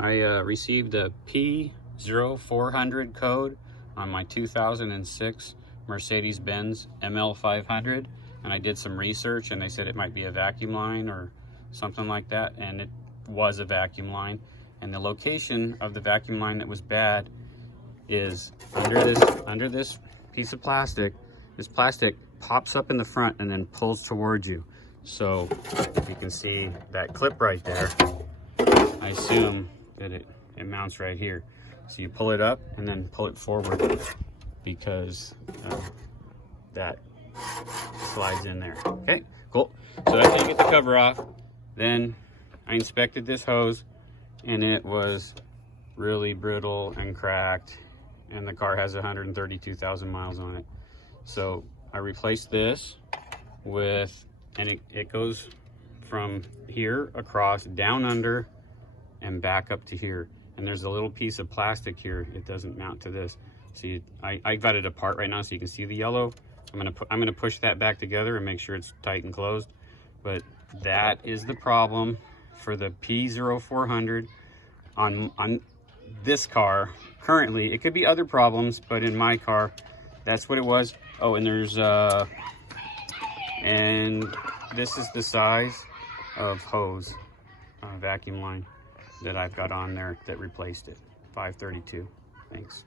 I received a P0400 code on my 2006 Mercedes-Benz ML500, and I did some research and they said it might be a vacuum line or something like that, and it was a vacuum line. And the location of the vacuum line that was bad is under this piece of plastic. This plastic pops up in the front and then pulls towards you. So you can see that clip right there. I assume that it mounts right here. So you pull it up and then pull it forward because that slides in there. Okay, cool. So that's how you get the cover off. Then I inspected this hose and it was really brittle and cracked, and the car has 132,000 miles on it. So I replaced this with, and it goes from here across, down under, and back up to here. And there's a little piece of plastic here. It doesn't mount to this. See, I got it apart right now so you can see the yellow. I'm gonna push that back together and make sure it's tight and closed. But that is the problem for the P0400 on this car currently. It could be other problems, but in my car, that's what it was. Oh, and there's and this is the size of hose, vacuum line that I've got on there that replaced it. 532. Thanks.